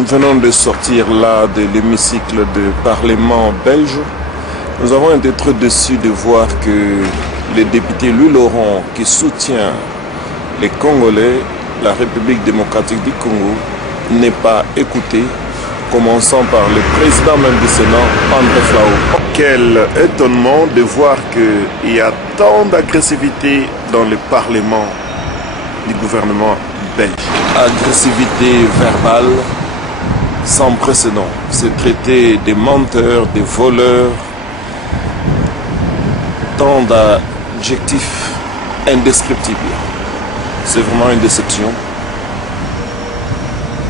Nous venons de sortir là de l'hémicycle du Parlement belge. Nous avons été très déçus de voir que le député Louis Laurent, qui soutient les Congolais, la République démocratique du Congo, n'est pas écouté, commençant par le président même du Sénat, André Flao. Quel étonnement de voir qu'il y a tant d'agressivité dans le Parlement du gouvernement belge. Agressivité verbale sans précédent. C'est traité des menteurs, des voleurs, tant d'adjectifs indescriptibles. C'est vraiment une déception.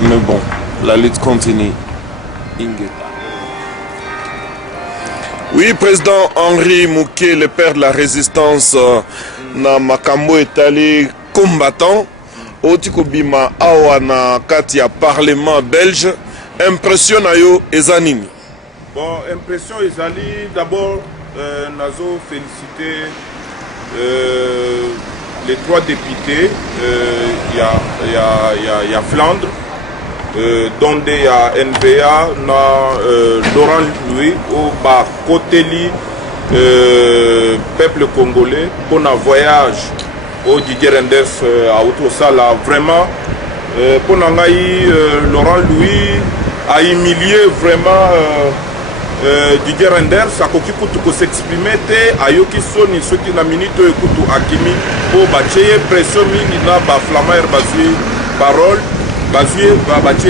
Mais bon, la lutte continue. Ingeta. Oui, président Henri Mouké, le père de la résistance, na makambo etali combattant, otiko bima awa na kati ya parlement belge, impression na yo ezanini. Bon, impression ezali d'abord nazo féliciter les 3 députés, il y a Flandre, donde il y a NBA, Laurent Louis, au bas côté peuple congolais, pour un voyage au Didier Renders à Autosala. Vraiment, pour Laurent Louis a humilié vraiment Didier Renders, a koki s'exprimer te ayoki soni ceux qui na minute ekutu akimi pour batcher pression mingi na ba flammer bazui parole. Bazué va battre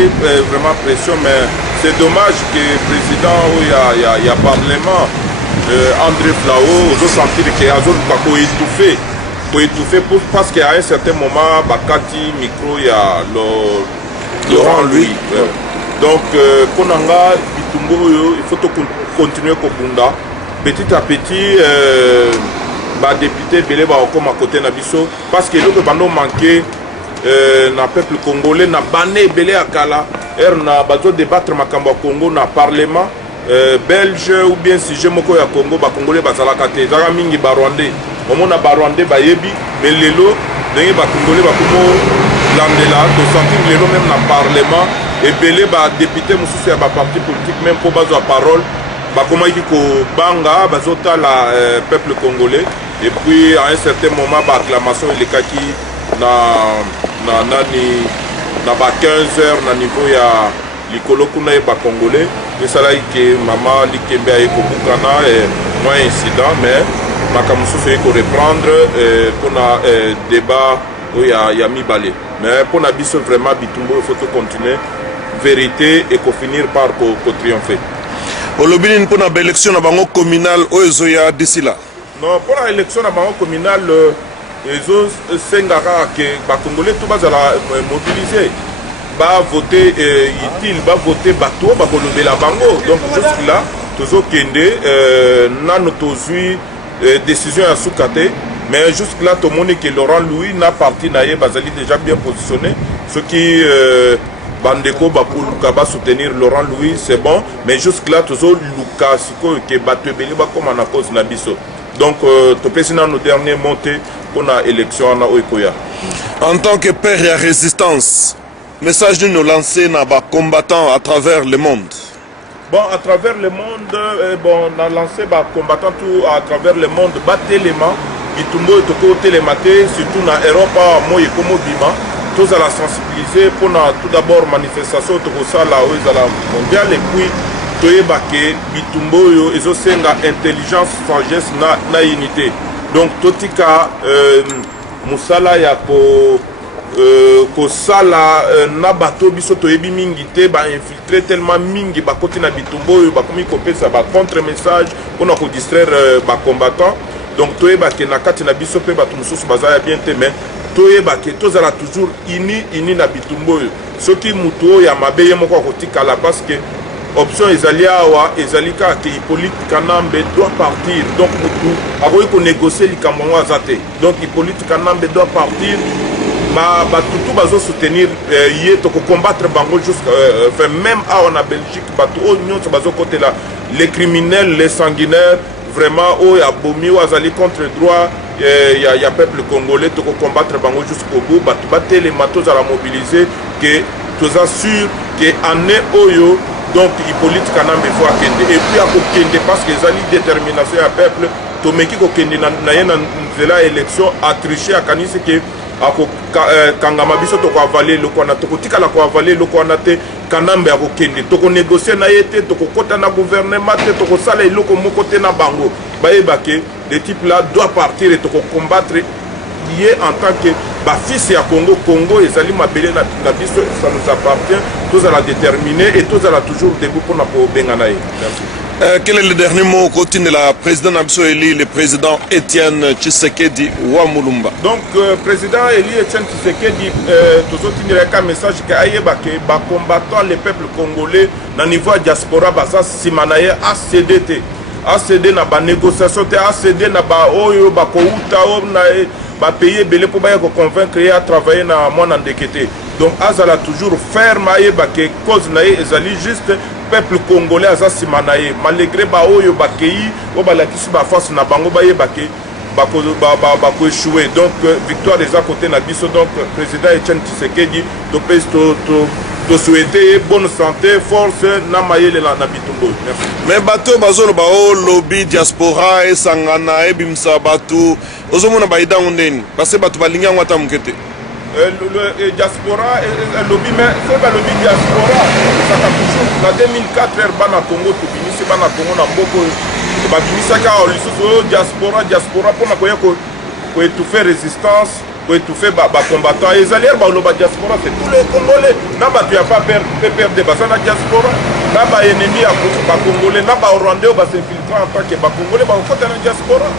vraiment pression, mais c'est dommage que le président il y a parlement André Flao ont senti qu'il y a étouffé parce qu'à un certain moment Bakati micro il y a Laurent Louis. Donc Konanga Bitumbo il faut continuer Kokunda petit à petit député Belé va comme à côté Nabiso parce que l'autre bando manqué na peuple congolais na bané belé akala na bazo débattre makambo Congo na parlement belge ou bien si je moko ya Congo ba congolais bazala kate zaka mingi ba rwandais omona ba rwandais ba yebi mais lelo ndenge ba congolais ba komo landela to sentir lelo même na parlement et belé ba député mususu ya ba parti politique même pour bazo parole ba koma ki ko banga bazota la peuple congolais et puis à un certain moment ba acclamation il kaki na 15 heures na niveau ya likolo kuna ba congolais et ça là que maman likembe ay ko bukana et moins incident mais makamusu fait ko reprendre pour na débat où ya mibale mais pour na biso vraiment bitumbo il faut continuer vérité et ko finir par ko triompher olobini pour na élection na bango communal ozoya d'ici là. Non, pour la élection na bango communal les autres Sengara que les Congolais tout bazala mobilisé va voter utile va voter bateau va relever la bango donc jusque là toujours kende nano tozui décision à soukate mais jusque là tout le monde que Laurent Louis n'a parti naie bazali déjà bien positionné ce qui bandeko bakuluka ba soutenir Laurent Louis c'est bon mais jusque là toujours Lucas siko que batebeli ba comme na cause na biso. Donc, tu nos derniers montées pour la élection à Oikoya. En tant que père et résistance, message de nous lancer dans les combattants à travers le monde. Bon, à travers le monde, on a lancé des combattants tout à travers le monde. Battre les mains, Itumbo et Toko télématé, surtout dans l'Europe, moi et Komo Bima. Tous à la sensibiliser pour tout d'abord manifestation de ça là où ils allaient mondial et puis toyebake bitumbo yo ezosenga intelligence sagesse na unité donc totika musala ya ko sala na bato biso toyebi mingi te ba infiltrer tellement mingi ba koti na bitumbo yo ba komi kopesa ba contre message pour ko distraire ba combattant donc toyebake na kati na biso pe bato mususu bazaya bien te mais toyebake tozala toujours ini na bitumbo yo soki muto ya mabeye moko kotika la parce que option ezali awa ezali ka ke Hippolyte Kanambe doit partir donc mutu akoki ko négocier likambo ngo azate donc Hippolyte Kanambe doit partir batutu bazo soutenir ye to ko combattre bango jusqu'à même awa na Belgique batu o nyonso bazo côté là les criminels les sanguinaires vraiment o ya bomi o azali contre droit ya peuple congolais to ko combattre bango jusqu'au bout batu batele matos à la mobiliser que toza sûr que année oyo donc Hippolyte Kanambe faut akende et puis akokende parce que ezali détermination ya peuple tomeki kokende na ye na nzela élection atricher akanisi ke akokangama biso tokoavale eloko wana tokotikala koavale eloko wana te Kanambe akokende tokonégocier na ye te tokokota na gouvernement te tokosala eloko moko te na bango bayebake le type là doit partir et tokocombattre lié en tant que fils à Congo, Congo et Zali Mabele na biso, ça nous appartient, tous à la déterminer et tous à la toujours debout pour nous benganaï. Quel est le dernier mot au côté de la présidente Nabso Eli, le président Étienne Tshisekedi Wamulumba? Donc, président Eli Étienne Tshisekedi, tous autres il y a un message que aïebake, combattant les peuples congolais, dans le niveau diaspora, basa simanaye ACDT. ACD na ba négociation, ACD na ba oyo, ba kouta, na payer belé pour convaincre et à travailler dans le monde endetté. Donc azala toujours ferme que cause nae ezali juste peuple congolais azasi manaye malgré ba oyo ba kei o ba la kisi ba face na bango ba yebake ba ko échouer. Donc victoire des à côté na biso donc président Etienne Tshisekedi to souhaiter bonne santé, force na mayele na bitumbo. Merci. Mais bateau bazolo ba o lobby diaspora et sangana e bimsa bateau ozomona ba ida ondeni parce que bateau balinga ngwata mukete. Le diaspora le lobby mais c'est pas lobby diaspora ça a toujours na 2004 bana Congo to binisi bana Congo na mboko ba binisa ka lisusu diaspora pour na ko étouffer résistance pour étouffer combattant et les ba diaspora c'est tous les Congolais na ba tu a pas perdre de basana diaspora na ba ennemi à Congolais na ba Rwandais ba s'infiltrer en tant que Congolais ba côté na diaspora.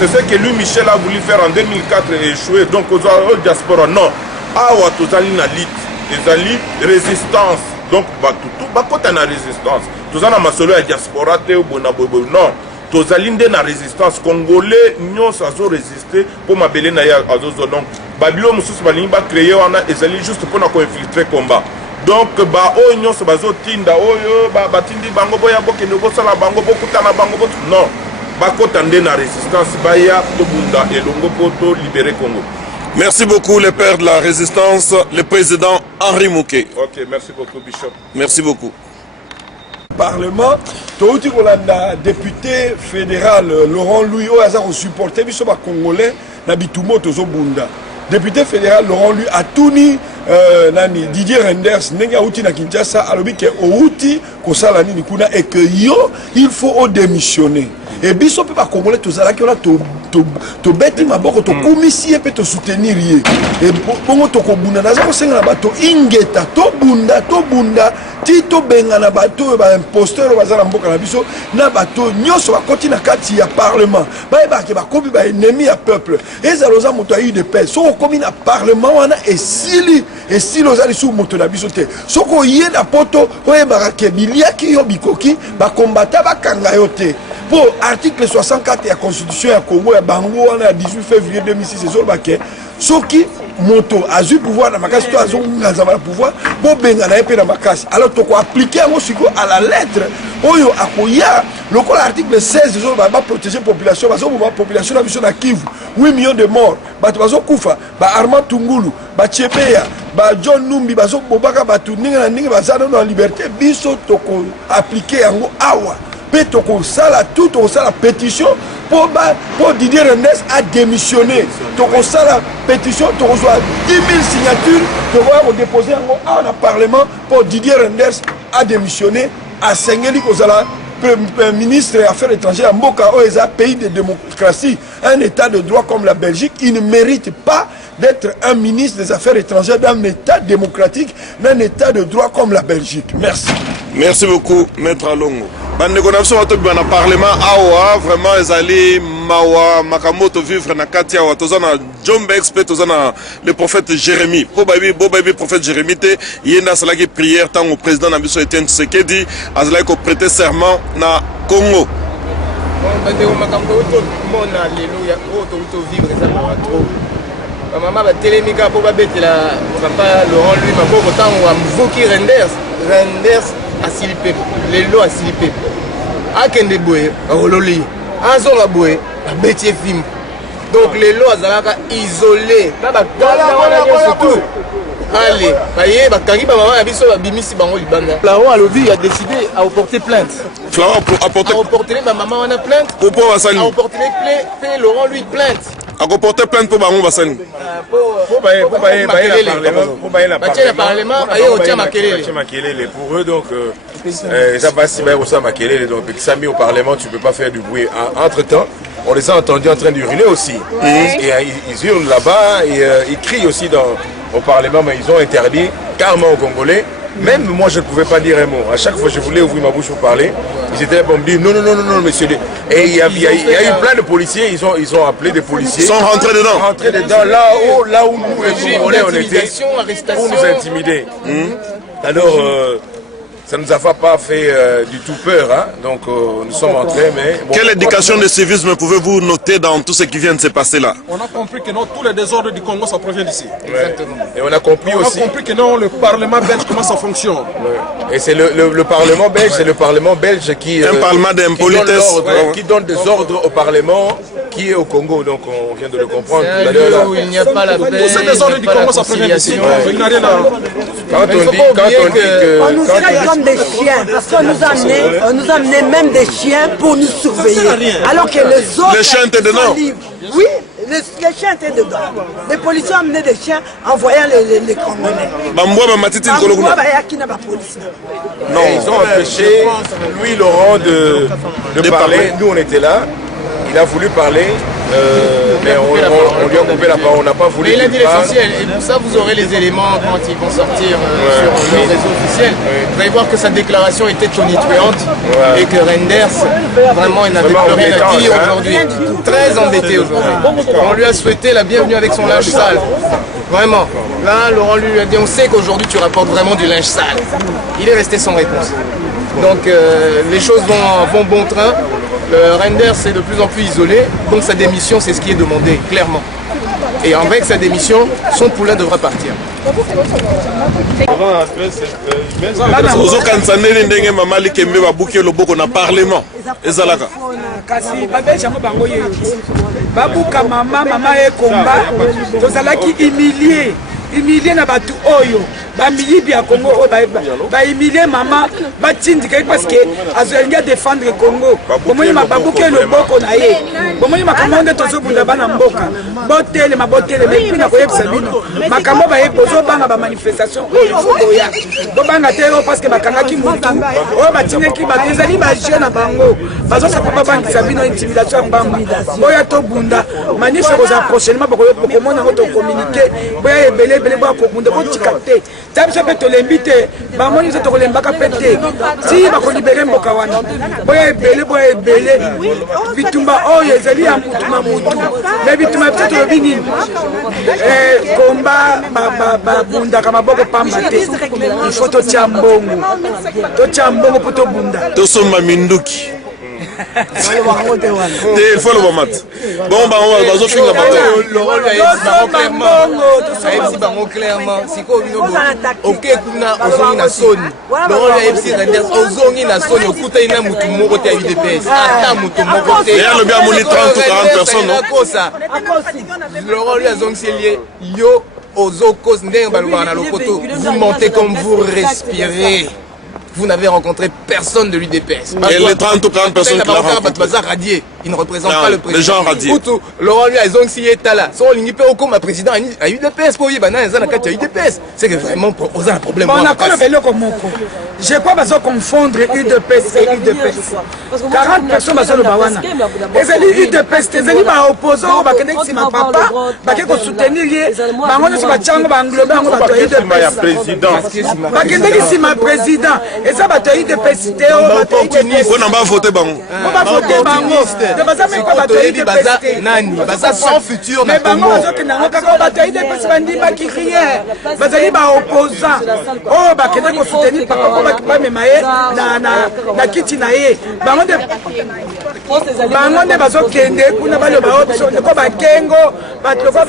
C'est ce que lui Michel a voulu faire en 2004 et échoué. Donc aux diaspora non. Awa tozali na lit, ezali résistance. Donc tout côté na résistance. Tozana masolo ya diaspora te bona bobo non. Tozali nde na résistance congolais nyos azo résister pour mabele na ya azozo donc babilo mususu balingi ba créer wana ezali juste pour na ko infiltrer combat. Donc ba oyo nyos bazo tinda oyo batindi bango boya boke nego sala bango bokutana bango non. Bakotande na résistance baya tobunda elongo poto libérer Congo. Merci beaucoup les pères de la résistance, le président Henri Mouké. OK, merci beaucoup Bishop. Merci beaucoup. Parlement, touti kolanda député fédéral Laurent Louis Oazar supporter biso ba congolais na bitumo tozo bunda. Député fédéral Laurent Louis atuni nani Didier Renders ndenge outi na Kinshasa alobi ke outi kosala nini kuna et que yo il faut démissionner. Et biso pe ba congolais tozala ki ona to beti maboko to komisi pe to soutenir ye. Et bongo to ko bunda na za ko senga na bato ingeta to bunda tito benga na bato ba imposteur bazala mboka na biso na bato nyoso bakoti na kati ya parlement ba ke ba kobi ba ennemi ya peuple ezaloza moto ayi de paix so komi na parlement wana esili ozali sous moto na biso te soko ye na poto oyeba ke biliaki yo bikoki ba kombata ba kanga yo te. Pour article 64 de la constitution ya Congo ya bango wana ya 18 février 2006 ezolobake soki moto azui pouvoir na makasi to azonganza na pouvoir bo benga na epe na makasi alors to ko appliquer yango siko à la lettre oyo akoya lokola article 16 ezolobaka ba protéger population bazo ba population na biso na Kivu 8 millions de morts bato bazo kufa ba Armand Tungulu ba Chebeya ba John Numbi bazo bobaka bato ninga na ninga bazana na liberté biso to ko appliquer yango awa. Toko sala tout la pétition pour Didier Renders a démissionné. Toko sala pétition, toko soit 10 000 signatures, toko déposer en parlement pour Didier Renders a démissionné à Sengeli Kozala, ministre des Affaires étrangères à Mboka, un pays de démocratie, un état de droit comme la Belgique, il ne mérite pas d'être un ministre des Affaires étrangères d'un état démocratique, d'un état de droit comme la Belgique. Merci. Merci beaucoup, Maître Alongo. Bandekonapso watobi na parlement awa vraiment ezali mawa makamoto vivre na kati awa tozana Jombe expert tozana le prophète Jérémie bobabi prophète Jérémie te yenda salaki prière tant au président na biso Etienne Tshisekedi azalaki ko prêter serment na Congo. Bandeko makambo to mona lelo ya to vivre ça trop. Maman ba telemika po ba betela papa Laurent lui maboko tant wa mvoki Renders asili pepe lelo asili pepe akende boye ololi azonga boye abeti film donc lelo azalaka isolé na bakala wana surtout allez, baye bakangi ba maman biso ba bimisi bango libanda. Là-haut à lobby a décidé à porter plainte. Flower a porté ma maman on a plainte. Pourquoi Bassani? A porter plainte, Laurent lui plainte. A porté plainte pour Bango Bassani. Pour eux donc ça passe si bien au sein Makelele donc ça mis au Parlement tu peux pas faire du bruit. Entre temps on les a entendus en train d'hurler aussi et ils hurlent là-bas et ils crient aussi au Parlement mais ils ont interdit carrément aux Congolais. Même moi je ne pouvais pas dire un mot. À chaque fois que je voulais ouvrir ma bouche pour parler, ils étaient là pour me dire non monsieur. Et il y a eu plein de policiers, ils ont appelé des policiers. Ils sont rentrés dedans. Là où nous les Congolais on était pour nous intimider. Alors ça ne nous a pas fait du tout peur, hein? Donc nous sommes entrés, mais... Bon, quelle éducation de civisme pouvez-vous noter dans tout ce qui vient de se passer là? On a compris que non, tous les désordres du Congo, ça provient d'ici. Exactement. Et on a compris aussi... On a compris que non, le Parlement belge, comment ça fonctionne. Ouais. Et c'est le Parlement belge, c'est le Parlement belge qui... un Parlement d'impolitesse. Qui donne des ordres au Parlement qui est au Congo, donc on vient de le comprendre. Il n'y a pas la paix, tous ces désordres du Congo, ça provient d'ici. Il n'y a rien à... Quand on dit que... On nous traite comme des chiens, parce qu'on nous a amené même des chiens pour nous surveiller. Alors que les autres... Les chiens étaient dedans? Oui, les chiens étaient dedans. Les policiers ont amené des chiens en voyant les Congolais. Non, ils ont empêché Louis Laurent de parler. Nous on était là, il a voulu parler. Mais on lui a coupé la parole, on n'a pas voulu. Mais il a dit l'essentiel, et pour ça vous aurez les éléments quand ils vont sortir sur le réseau officiel. Vous allez voir que sa déclaration était tonitruante et que Renders, vraiment, il n'avait plus rien à dire aujourd'hui. Très embêté aujourd'hui. On lui a souhaité la bienvenue avec son linge sale. Vraiment. Là, Laurent lui a dit, on sait qu'aujourd'hui tu rapportes vraiment du linge sale. Il est resté sans réponse. Donc les choses vont bon train. Le Renders est de plus en plus isolé, donc sa démission c'est ce qui est demandé, clairement. Et avec sa démission, son poulain devra partir. humilié na batu oyo bamiyibi ya Congo humilié maman batindika parce que azolinga défendre Congo bomoni mababuke loboko na ye bomoni makambo nde tozobunda bana mboka botele mais pina koyebisa bino makambo baye bozo banga ba manifestation oyo foya bobanga te parce que bakangaki mutu oyo batineki bazali ba jeune bango bazo sapa bangisa bino intimidation bamba boya to bunda manifeste koza prochainement bokomona ngoto communiquer boya ebele ba ko bunda ko tikate tabisa pe to lembite ba moni to lembaka pete si ba ko libérer mboka wana boya ebele bitumba oyo ezali ya mutu na mutu mais bituma peut-être bini komba ba bunda kama boko pamba te il faut to tiambongo poto bunda to soma minduki il faut le moment. Bon, on va finir Laurent lui a clairement. Si ok, kuna ozongi na soni. Laurent lui a dit Renders ozongi na soni okuta ina mutu moko te UDPS. Ata mutu moko te. Il y a le bien moni 30 ou 40 personnes. Laurent lui a zongi lié yo ozokos ndenge balwa na lopoto. Vous mentez comme vous respirez. Vous n'avez rencontré personne de l'UDPS. Et les 30 ou 40 personnes qui l'ont rencontré. Il ne représente pas le président. Les gens radiés. Laurent lui a dit que là. Son ligne peut comme président à UDPS pour UDPS. C'est que vraiment on a un problème. On a comme vélo comme mon je crois pas confondre UDPS et UDPS. 40 personnes dans le Bawana. Et c'est l'UDPS, c'est les opposants, qui ma papa, qui ko soutenir lié, bango sur bachango bangloba ngo bato UDPS. Qui ma président. Et ça bato UDPS Théo, on n'a pas voté bango. On va voter bango. De basa mais pas bato UDPS nani, basa sans futur na Congo. Mais bango zo que na ko bato UDPS bandi ba ki rien. Bazali ba opposant. Oh ba kende ko soutenir papa pas me maye na kiti na ye bango de bazo kende kuna balo ba option ko bakengo bato ko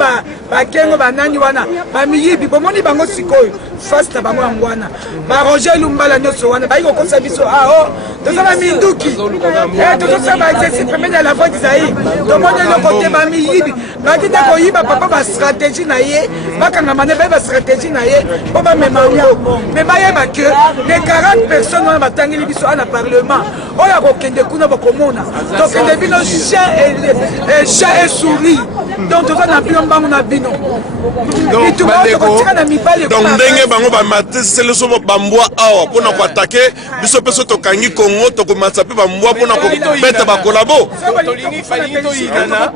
bakengo banani wana ba miyibi bomoni bango sikoyo face na bango yango wana baroger lumbala nyonso wana bayi kokosa biso ao tozala minduki tozosala baexercice pembeni ya la voie d'Isaïe tomoni eloko te bamiyibi baki te koyiba papa bastratégie na ye bakangama ne baye bastratégie na ye mpo bamema yango me bayeba ke les 40 personnes wana batangeli biso ana parlement oyo akokende kuna bakomona tokende bino chat et souris donc toza na bino mbango na bino bitumba tokotika na mibale donc ndenge bango bamatesele so bambwa awa mpona koatake biso mpe so tokangi kongo tokomasa mpe bambwa mpona kobeta bakolabo tolingi toyinana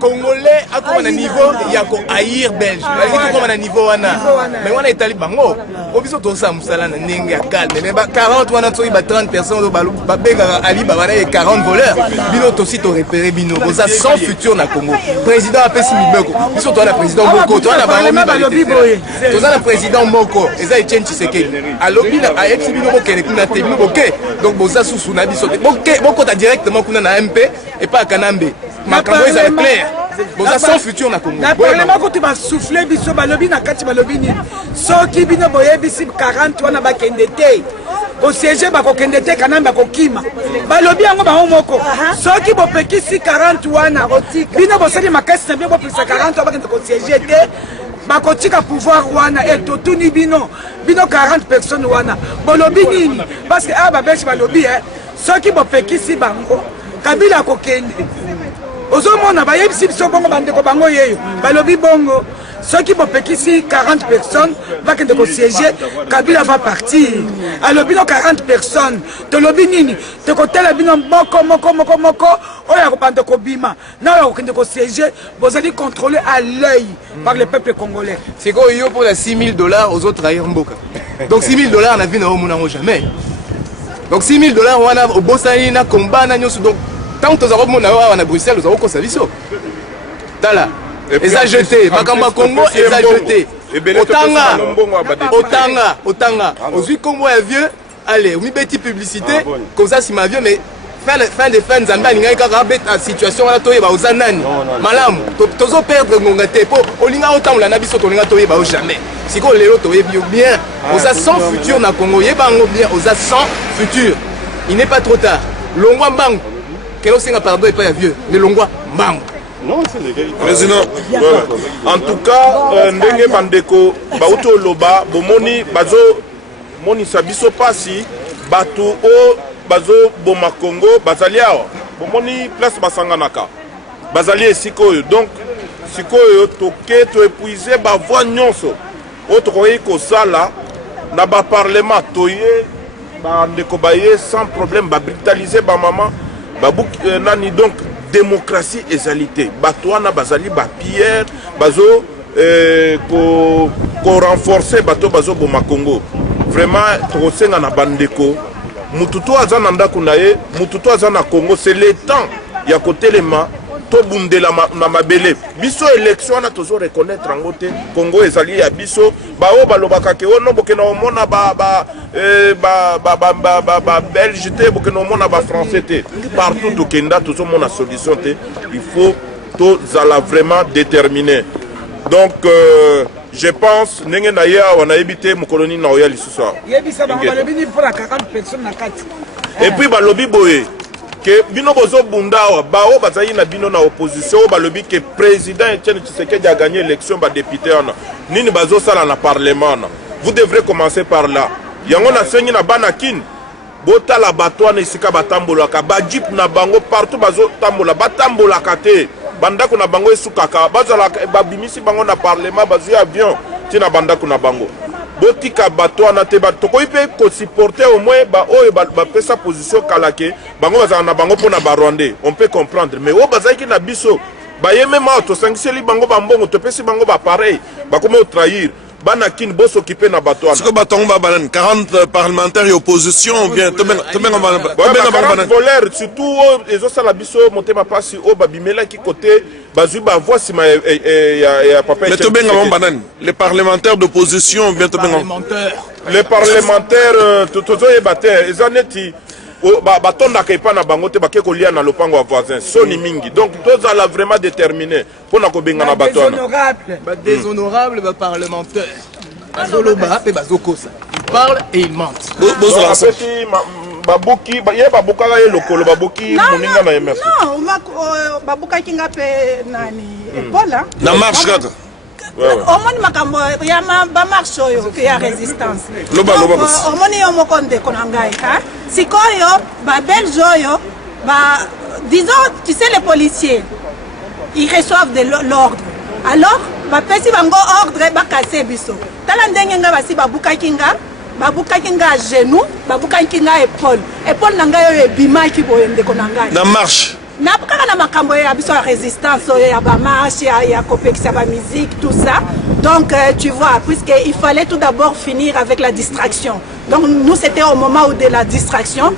congolais akoma na niveau ya kohaïr belge balingi tokoma na niveau wana mais wana etali bango o biso tosala mosala na ndenge ya calme mais ba 40 wana soki ba 30 personnes babengaka aliba wana ye 40 voleurs bino tosi torepere bino boza sans futur na Congo président apesi mibeko biso toza na président moko toza na bango mibale toza na président moko eza Etienne Tshisekedi alobi na ayebisi bino bokende kuna te bino boke donc boza susu na biso te bokota directement kuna na MP et pas Kanambe makambo ezala clair boza sans futur na Congo na parlement koto basouffle biso balobi na kati balobi nini soki bino boyebisi 40 wana bakende te kosiege bakokende te Kanambe akokima balobi yango bango moko soki bopekisi 40 wana bino bosali makasi na bino bopekisa 40 bakende kosiege te bakotika pouvoir wana et totuni bino 40 personnes wana bolobi nini parce que a babeshi balobi soki bopekisi bango Kabila akokende ozomona bayebisi biso bongo bandeko bango yeyo balobi bongo soki bopekisi 40 personnes bakende kosiéger Kabila va partir alobi no 40 personnes tolobi nini tekotela bino moko oyo akobanda kobima na oyo akokende kosiéger bozali contrôlé à l'œil par le peuple congolais. C'est quoi yo pour les $6,000 aux autres trahir mboka donc $6,000 na vie na omonango jamais donc $6,000 wana obosani na combat na nyonso donc tant que nous avons à Bruxelles, nous avons conservé ça. Tala, ils ont jeté. Makamba Congo, ils ont jeté. Otanga. Aujourd'hui, Congo est vieux. Allez, on met petite publicité. Comme ça, c'est ma vieux, mais fin de fin, Zambia, il y a une situation à la toye, aux ananes. Malam, tous aux perdre, on a été pour. On a autant la nabiso, on a toye, jamais. Si on les toye bien, aux a sans futur, na Congo, bien, aux a sans futur. Il n'est pas trop tard. Longwa Mbang. Quel est le pardon et pas vieux, mais l'ongwa manque. Non, c'est les gars. Président, en tout cas, ndenge bandeko bauto loba bomoni bazo moni sabiso pasi batu o bazo boma Congo bazali awa bomoni place basanganaka bazali esiko donc sikoyo toke to épuiser ba voix nyonso o tokoyi ko sala na ba parlement toye ba ndeko baye sans problème ba brutaliser ba maman babuk nani donc démocratie ezalité batwana bazali ba pierre bazo ko renforcer bato bazo boma Congo vraiment tosenga na bandeko mututo azana ndako na ye mututo azana Congo c'est le temps ya kotelema to bundela na mabele biso élection na tozo reconnaître ngote Congo ezali ya biso bao balobaka ke ono bokena omona ba belge te bokena omona ba français te partout to kenda tozo mona solution te il faut to zala vraiment déterminé donc je pense ndenge na ya wana ebité mo colonie na oya lisusu yebisa ba balobi ni pour 40 personnes na kati et puis balobi boye que bino bozo bundawa bao bazali na bino na opposition balobi que président Etienne Tshisekedi a gagné l'élection ba député ona nini bazo sala na parlement na vous devrez commencer par là yango na sengi na banakin bota la batwana isika batambolaka ba jeep na bango partout bazo tambola batambolaka te bandako na bango esukaka bazala babimisi bango na parlement bazi avion tina bandako na bango botika batwana te batoko ipe ko supporter au moins ba oyo ba pesa position kalake bango bazana na bango pona ba rwandais on peut comprendre mais o bazaki na biso ba yemema to sangiseli bango ba mbongo to pesi bango ba pareil ba comment trahir banakin boss occupé na batwana ce que batongo ba banan 40 parlementaires et opposition vient to benga 40 voleurs surtout les autres la biso motema pasi o babimela ki côté bazui ba voix sima ya papa mais to benga banan les parlementaires d'opposition vient to benga les parlementaires tozo yebate ezaneti batondaka epa na bango te bake kolia na lopango ya voisin soni mingi donc tozala vraiment déterminé mpona kobenga na bato wana déshonorable parlementaire Bazoloba pe bazokosa. Ils parlent et ils mentent. Babuki, ye babuka ga lokolo babuki moninga na MF. Non, babuka kinga pe nani Ebola. Na marche kaka. Omoni makambo ya ba marche oyo ya résistance. Loba. Omoni yo mokonde konangai, hein? Sikoyo ba belge oyo disons, tu sais les policiers, ils reçoivent de l'ordre. Alors, ba pesi bango ordre ba kasser biso. Tala ndenge nga basi babuka kinga à genoux, babuka kinga épaule. Épaule nanga yo ebima ki boyende konangai. Na marche. Na kaka na makambo ya biso ya résistance ya ba marche ya kopekisa ba musique tout ça. Donc tu vois, puisqu'il fallait tout d'abord finir avec la distraction. Donc nous c'était au moment où de la distraction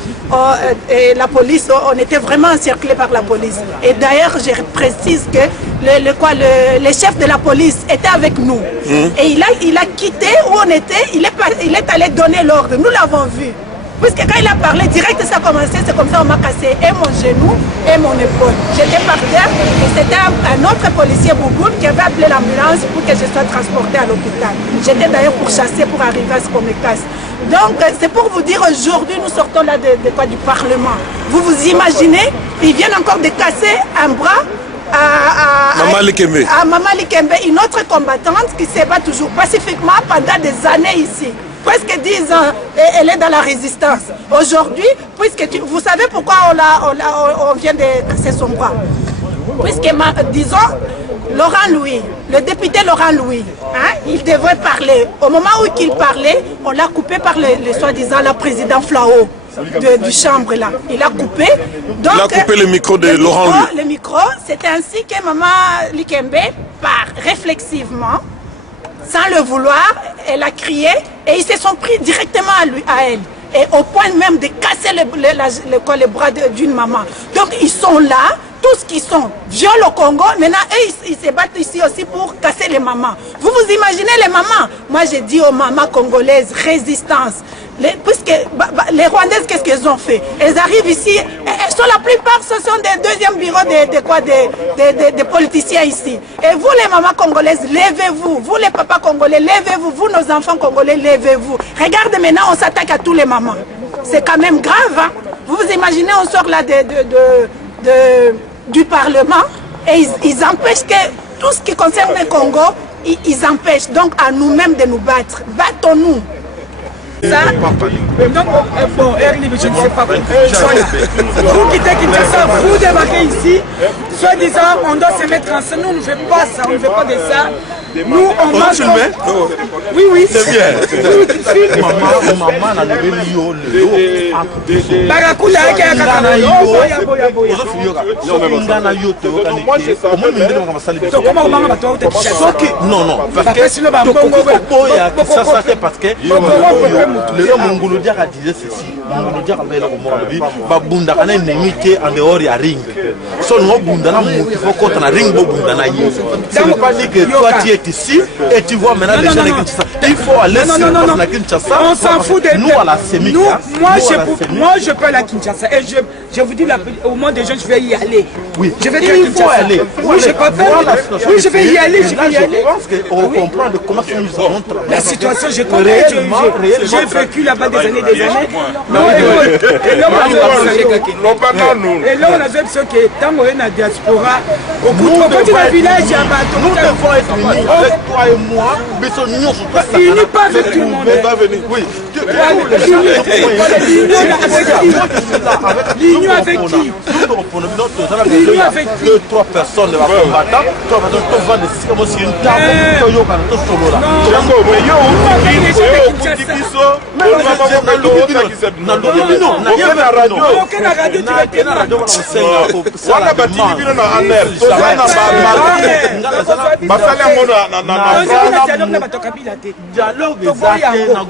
et la police, on était vraiment encerclés par la police. Et d'ailleurs je précise que le chef de la police était avec nous. Et il a quitté où on était, il est allé donner l'ordre, nous l'avons vu. Puisque quand il a parlé, direct ça a commencé, c'est comme ça on m'a cassé et mon genou et mon épaule. J'étais par terre et c'était un autre policier Bouboule qui avait appelé l'ambulance pour que je sois transportée à l'hôpital. J'étais d'ailleurs pourchassée pour arriver à ce qu'on me casse. Donc c'est pour vous dire, aujourd'hui nous sortons là du Parlement. Vous vous imaginez, ils viennent encore de casser un bras à Maman Likembe, une autre combattante qui se bat toujours pacifiquement pendant des années ici. Presque 10 ans, elle est dans la résistance. Aujourd'hui, puisque vous savez pourquoi on vient de casser son bras. Puisque, disons, Laurent Louis, le député Laurent Louis, hein, il devrait parler. Au moment où il parlait, on l'a coupé par le soi-disant le président Flao du chambre là. Il a coupé. Donc, il a coupé le micro de Laurent Louis. Le micro, c'est ainsi que Maman Likembe part réflexivement. Sans le vouloir, elle a crié et ils se sont pris directement à elle. Et au point même de casser les bras d'une maman. Donc ils sont là, tous qui sont violents au Congo, maintenant ils se battent ici aussi pour casser les mamans. Vous vous imaginez les mamans? Moi j'ai dit aux mamans congolaises, résistance. Puisque les Rwandaises, qu'est-ce qu'elles ont fait? Elles arrivent ici, elles sont la plupart, ce sont des deuxièmes bureaux des politiciens ici. Et vous les mamans congolaises, levez-vous. Vous les papas congolais, levez-vous. Vous nos enfants congolais, levez-vous. Regardez maintenant, on s'attaque à tous les mamans. C'est quand même grave. Hein? Vous vous imaginez, on sort là du Parlement et ils empêchent que tout ce qui concerne le Congo, ils empêchent donc à nous-mêmes de nous battre. Battons-nous. Ça, donc, bon, Ernie, je ne sais pas pourquoi. Vous quittez Kinshasa, vous débarquez ici, soi-disant, on doit se mettre en scène. Nous, on ne fait pas ça, on ne fait pas de ça. Nous, on marche. Oui, oui. C'est bien. Maman a levé le Barakuda, comment maman va toi non, non, parce que le Mongolodien a dit ceci. Mongolodien a dit Babunda a limité en dehors de ring. Son Bundana, il faut qu'on ait un ring Bundana. Ça ne veut pas dire que toi tu es ici et tu vois maintenant les gens de Kinshasa. Il faut aller sur la Kinshasa. On s'en fout de nous à la Sémique. Moi je peux aller à Kinshasa et je vous dis au moins des gens je vais y aller. Oui, je vais il faut aller. Oui, je peux faire. Oui, je vais y aller. Je pense qu'on comprend comment nous avons travaillé. La situation, je connais. J'ai vécu là-bas des années. Et là, on a vu ce qui est tant qu'on est dans la diaspora. Au bout de village, il y a nous devons être unis avec toi et moi. Unis pas avec tout le monde. Oui. L'union avec qui? L'union avec qui? 2-3 personnes de la combattant. Toi, tu vas vendre si une table.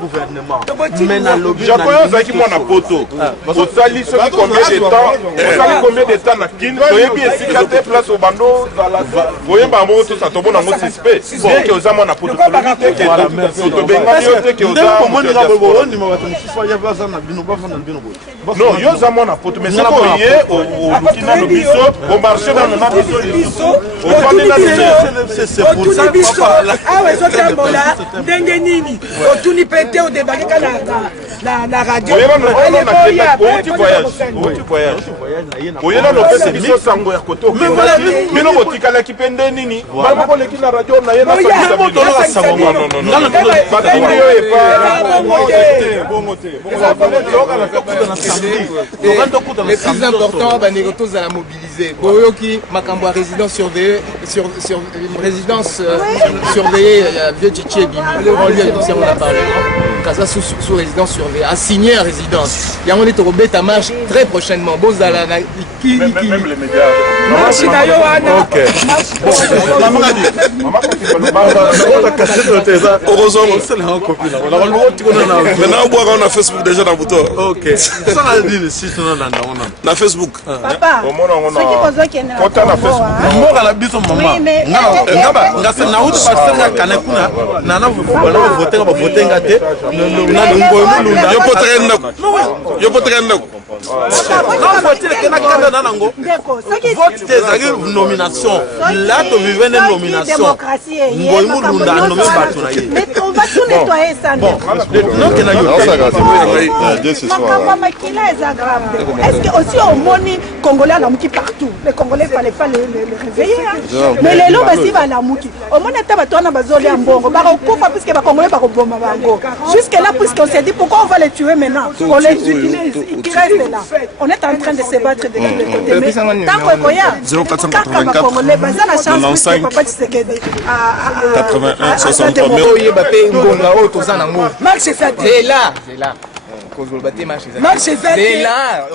Gouvernement. Mais dans le combien de temps na Kinshasa toyebi esika te place au bando boyemba yango to sa tobona yango suspect bien que oza mwana poto tolobi te ke tobengani yo te ke oza non yo oza mwana poto mais soki oye oluki nano biso omarche nano na biso ofandi otuni biso awa ezotambola ndenge nini otuni mpe te odebaki ka na radio oyena nopesi biso sango ya kote bino botikalaki mpe nde nini bakoleki na radio na ye batindi yo le plus important bandeko tozala mobilisé boyoki makambo ya résidence surveillée vieux Tchétché ebimi en lieu de on a parlé kaza sous résidence surveillée assigné à résidence yango nde tokobeta marche très prochainement bozala na même les médias marche na yo wana maintenant boire on a Facebook déjà dans bouton OK ça na dit si na Facebook papa soki kozokende kota na Facebook mboka la biso mama ngaba na uti basenga kana kuna na voter ba voter ngate na ngoyo mulunda yo potrenda vote des nomination là tu vivais une nomination ngoyo mulunda nommé bato na ye mais on va tout nettoyer ça non que na yo est-ce que aussi au moni congolais la muki partout les congolais fallait pas les réveiller mais les lots basi va la muki au moni ta bato na bazoli ya mbongo ba kokufa puisque ba congolais ba koboma bango jusque là puisqu'on s'est dit pourquoi on va les tuer maintenant on les utilise qui restent là on est en train de se battre de tous les côtés mais tant qu'on koya 0484 congolais basa na chance que papa Tshisekedi 81 63 oyeba pe ngonga oyo toza nango marche fait c'est là kozoloba te marche c'est là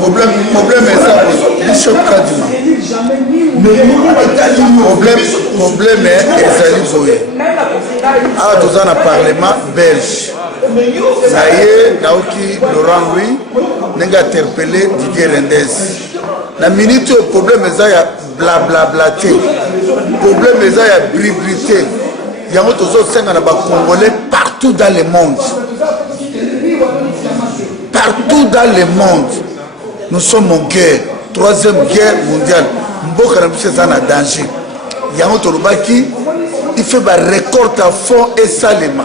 problème eza bishop kadima problème ezali boye awa toza na parlement belge na ye naoki Laurent Louis ndenge interpellé Didier Rendez na minute oyo problème eza ya blablabla te problème eza ya bribri te yango tozosenga na bacongolais partout dans le monde. Partout dans le monde, nous sommes en guerre, troisième guerre mondiale. Mboka na biso eza na danger. Yango tolobaki, il fait ba récolte à fond et salema.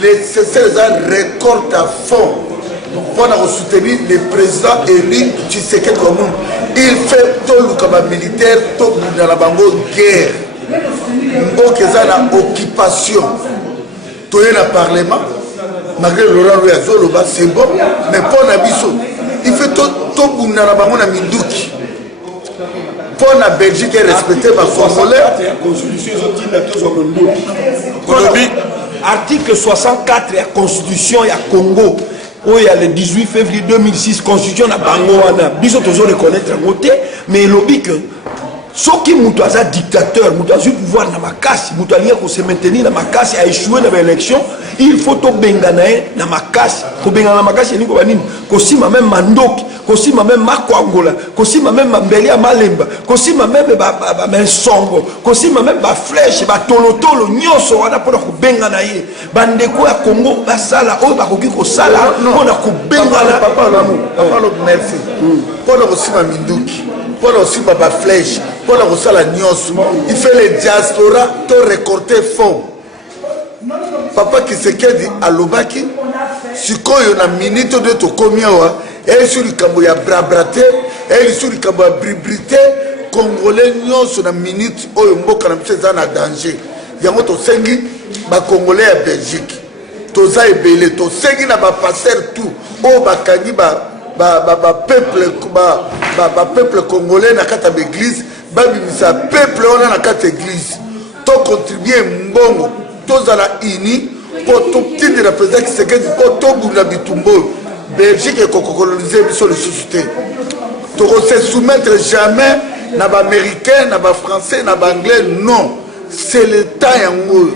C'est ça récolte à fond pour soutenir le président élu Tshisekedi Komunu. Il fait tout le militaire, tout dans la bango guerre. Mboka eza na occupation. Toye na parlement. Malgré Laurent Louis c'est bon, mais pour Nabiso, il fait tout pour na Minduki. Pour la Belgique respecter ma Congolais. Article 64 de la Constitution il y a Congo. Où il y a le 18 février 2006, Constitution na Bango wana. Biso toujours reconnaître un côté, mais lobby que ce qui est un dictateur, il pouvoir na makasi, il se maintenir na makasi, a échoué dans l'élection, il faut tout benganae na makasi. Ko bengana makasi ni ko banini, ko sima même mandoki, ko sima même makwangula, ko sima même mbeli ya malemba, ko sima même ba mensongo, ko sima même ba flèche, ba tolotolo nyoso wana pona ko bengana ye. Bandeko ya Congo basala o ba koki ko sala pona ko bengana papa merci. Pona ko sima minduki. Pour aussi ma flèche, pour la rosala nyos, il fait les diaspora, tout récolter fonds. Papa qui se dit à l'obaki, si quoi y a une minute de to combien et sur le cambo ya brabrate, et sur le cambo ya bribrité, congolais nyos na minute où y mboka na mche zana danger. Yango to sengi ba congolais à Belgique, to za ebele, to sengi na ba passer tout, oh ba kangi ba peuple congolais na kata l'église babimisa peuple on na kata église to contribuer mbongo to zala ini pour to petit de la président qui se gagne pour to bunda bitumbo Belgique et coloniser biso le société to se soumettre jamais na ba américain na ba français na ba anglais non c'est le temps yango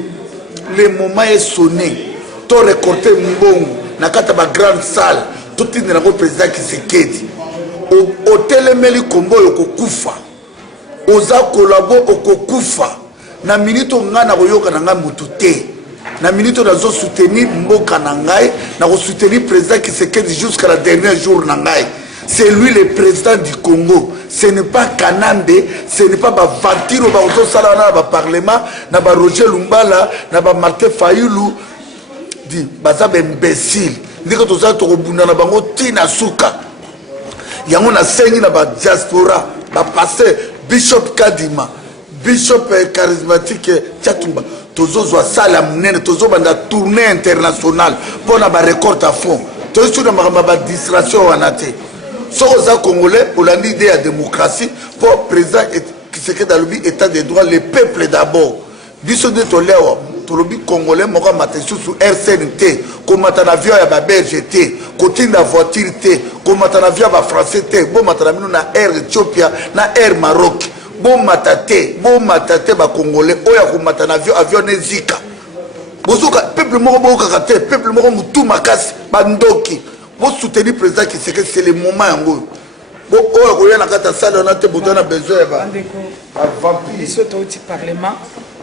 le moment est sonné. Tu as récolté Mbongo, na kata ba grande salle, tout le monde président qui se quête. Au télémeli combo yoko kufa. Oza kolabo okokufa. Na minute ngana koyoka na nga mutute. Na minute nazo soutenir mboka na ngai, na ko soutenir président qui se quête jusqu'à la dernière jour na ngai. C'est lui le président du Congo. Ce n'est pas Kanambe, ce n'est pas Bavantiro, Baoto-Salana, Parlement, Naba Roger Lumbala, Naba Martin Fayoulou. Dit, Bazab imbécile. Dit que tout ça, tu as na bango tina suka. Yango na sengi na ba diaspora, ba passé Bishop Kadima, Bishop charismatique Tchatumba. Tozo zwa sala munene, tozo banda tournée internationale pour na ba récolte à fond. Tozo na ba distraction wanate. Si vous êtes Congolais, vous avez l'idée de la démocratie, pour le président qui se dans le état des droits, le peuple d'abord. Biso de Toléo, le Congolais, moi, je suis sur RCNT, comme je avion à la BRGT, côté de la voiture, comme je avion à la français, bon, je suis na Air Éthiopie, na Air Maroc, bon, matate, ba Congolais, oya, comme je avion, avion Zika. Bozuka, peuple moro, peuple moro, moutou makasi, bandoki. Vous soutenez le président qui sait que c'est le moment en gros. Bon, on a besoin de parlement.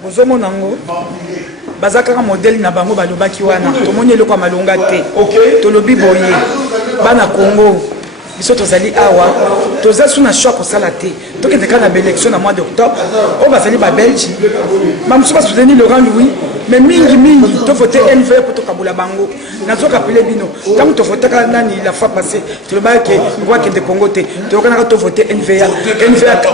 Vous avez un bazaka modèle na bango balobaki wana tomoni le kwa malonga te tolobi boye bana Congo biso tozali awa toza suna choix ko sala te tokende kana ba élection na mois d'octobre o bazali ba Belge mamso ba soutenir Laurent Louis mais mingi to voter NV pour to kabula bango nazo kapele bino tant to voter kana nani la fois passée to ba ke ngwa ke de Congo te to kana to voter NV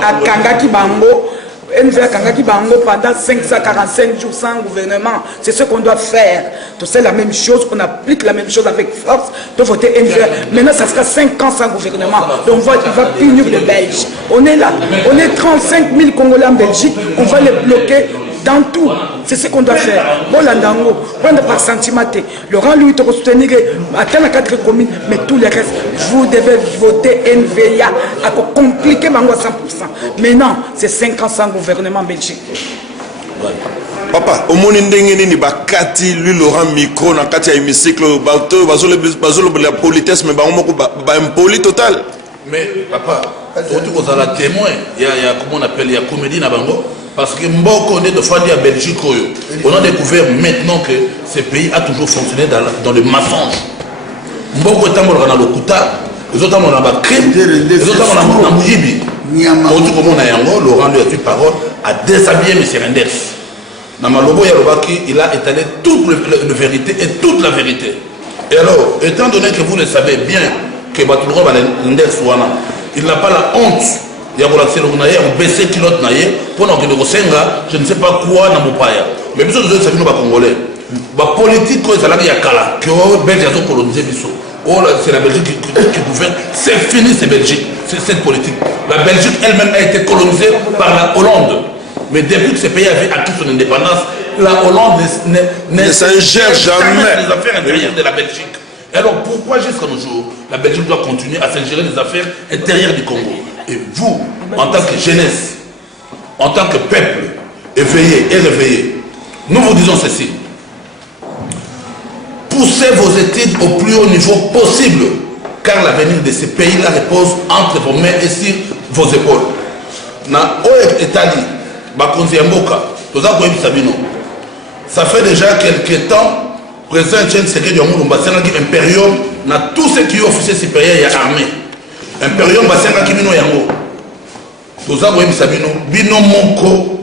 akangaki bango NVA Kangaki Bango pendant 545 jours sans gouvernement. C'est ce qu'on doit faire. C'est la même chose, on applique la même chose avec force. De voter NVA. Maintenant, ça sera 5 ans sans gouvernement. Donc, il va punir les Belges. On est là. On est 35 000 Congolais en Belgique. On va les bloquer dans tout. C'est ce qu'on doit faire. Bon, l'andango, prendre par sentiment. Laurent Louis, tu soutenir atteindre la 4 communes, mais tous les restes, vous devez voter NVA. À compliquer Bango à 100%. Maintenant, c'est 5 ans sans gouvernement Belgique. Papa, au monde ndengeni bakati lui Laurent micro na kati ya hémicycle bato bazolo la politesse mais ba impoli total. Mais papa, tu es la témoin, il y a comment on appelle, il y a comédie na bango parce que Mboko est de Fandi à Belgique. On a découvert maintenant que ce pays a toujours fonctionné dans le mensonge. Mboko est dans le Kuta, les autres dans le crime, les autres dans le Moujibi. Comment on a yango, Laurent lui a dit parole à déshabiller M. Renders. Dans Malobo Yarobaki, il a étalé toute la vérité et toute la vérité. Et alors, étant donné que vous le savez bien que Batulro Renders il n'a pas la honte. Il y a un baissé kilote pour nous je ne sais pas quoi dans mon pays. Mais nous sommes Congolais. La politique que y a Kala, que les Belges ont colonisé. C'est la Belgique qui gouverne. C'est fini, c'est Belgique. C'est cette politique. La Belgique elle-même a été colonisée par la Hollande. Mais depuis que ce pays avait acquis son indépendance, la Hollande ne s'ingère jamais les affaires intérieures de la Belgique. Alors pourquoi jusqu'à nos jours, la Belgique doit continuer à s'ingérer les affaires intérieures du Congo? Et vous, en tant que jeunesse, en tant que peuple, éveillé et réveillé, nous vous disons ceci. Poussez vos études au plus haut niveau possible, car l'avenir de ces pays-là repose entre vos mains et sur vos épaules. Ça fait déjà quelques temps, président Etienne Tshisekedi Tshilombo impérium na tout ce qui est officier supérieur et armée. Impérium basenga kibino yango. Toza koyebisa bino bino moko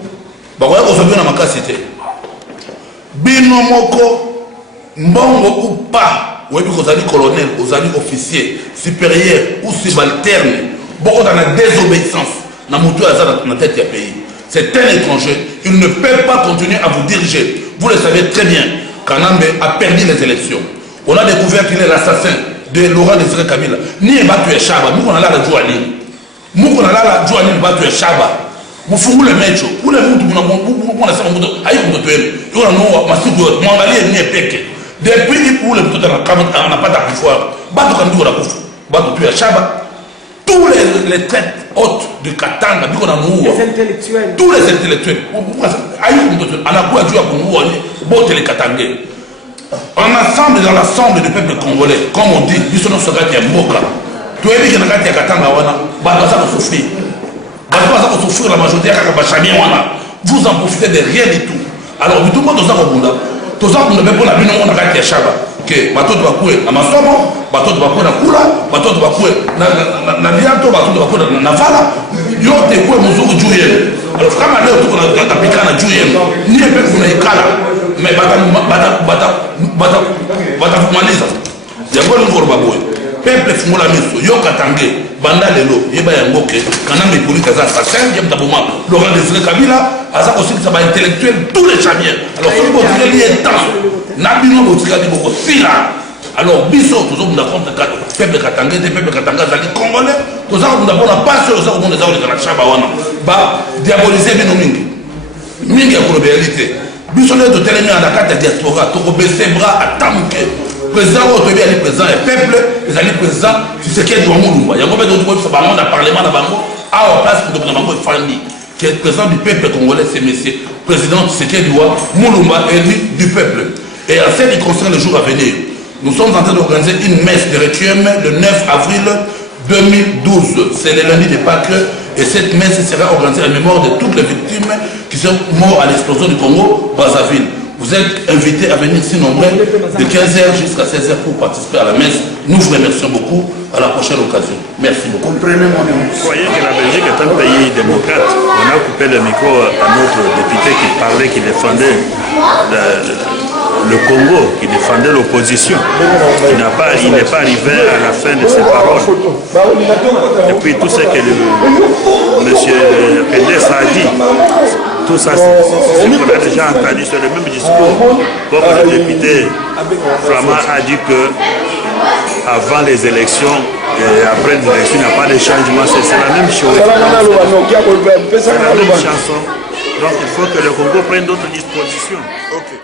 bakoya kozwa na makasi te. Bino moko mbongo ou pas, oyebi kozali colonel, ozali officier, supérieur ou subalterne, boko dans la désobéissance na mutu aza na tête ya pays. C'est un étranger, il ne peut pas continuer à vous diriger. Vous le savez très bien. Kanambe a perdu les élections. On a découvert qu'il est l'assassin de Laurent Désiré Kabila. Ni Batu Chaba, nous on a là la Jouali. Nous on a là la Jouali Batu Chaba. Vous fourrez le maître. Vous le monde, vous a ça, aïe, vous tuez. Vous a non, ma soupe, mon allié n'est péqué. Depuis, vous le tout on n'a pas de pouvoir. Batu Kandou la Koufou. Batu Chaba. tous les têtes hautes du Katanga, les intellectuels. Tous les intellectuels. En ensemble, dans l'ensemble du peuple congolais, comme on dit, nous sommes sur la Mboka. Tu es dit que la Katanga, souffrir. La majorité vous en profitez de rien du tout. Alors, tout le monde dans un tout ça, on ne peut pas la Chaba. Que bateau de Bakoué, na Masomo, bateau de Bakoué na Kula, bateau de Bakoué na Liato, bateau de Bakoué na Vala, yote koué muzuru Juyen. Alors, quand on a tout on a piqué na Juyen, ni le peuple qu'on a écala, mais bata fumaliza. Diabo nous Baboué. Peuple fumula miso, yo Katangé, banda lelo, yeba yangoke, kanambe politique za assassin, yem taboma, Laurent Désiré Kabila, asa aussi ça va intellectuel tous les chamiens. Alors, ce qu'on dit lié temps. Nabino Botika dit beaucoup sila. Alors, biso, tous on a compte peuple Katangé, peuple Katanga, zali congolais, tous on a pas pas sur ça au monde des gens de la Chabawana. Bah, diaboliser bino mingi. Mingi a pour la réalité. Biso ne de tellement à la carte diaspora, to baisser bras à tamuke. Président Otobi ali président et peuple, les alliés président, tu sais qu'il y a du Moulumba. Il y a combien d'autres choses dans le parlement dans Bango, à la place de Bango et Fandi, qui est président du peuple congolais, c'est monsieur président Tshisekedi Moulumba élu du peuple. Et en ce qui concerne le jour à venir, nous sommes en train d'organiser une messe de requiem le 9 avril 2012. C'est le lundi de Pâques et cette messe sera organisée en mémoire de toutes les victimes qui sont mortes à l'explosion du Congo, Brazzaville. Vous êtes invités à venir si nombreux de 15h jusqu'à 16h pour participer à la messe. Nous vous remercions beaucoup. À la prochaine occasion. Merci beaucoup. Comprenez mon nom. Vous voyez que la Belgique est un pays démocrate. On a coupé le micro à notre député qui parlait, qui défendait le Congo, qui défendait l'opposition. Il n'est pas arrivé à la fin de ses paroles. Et puis tout ce que M. Pendes a dit, tout ça, c'est ce qu'on a déjà entendu sur le même discours. Comme le député flamand a dit que avant les élections et après les élections, il n'y a pas de changement, c'est la même chose. C'est la même chanson. Donc il faut que le Congo prenne d'autres dispositions. Okay.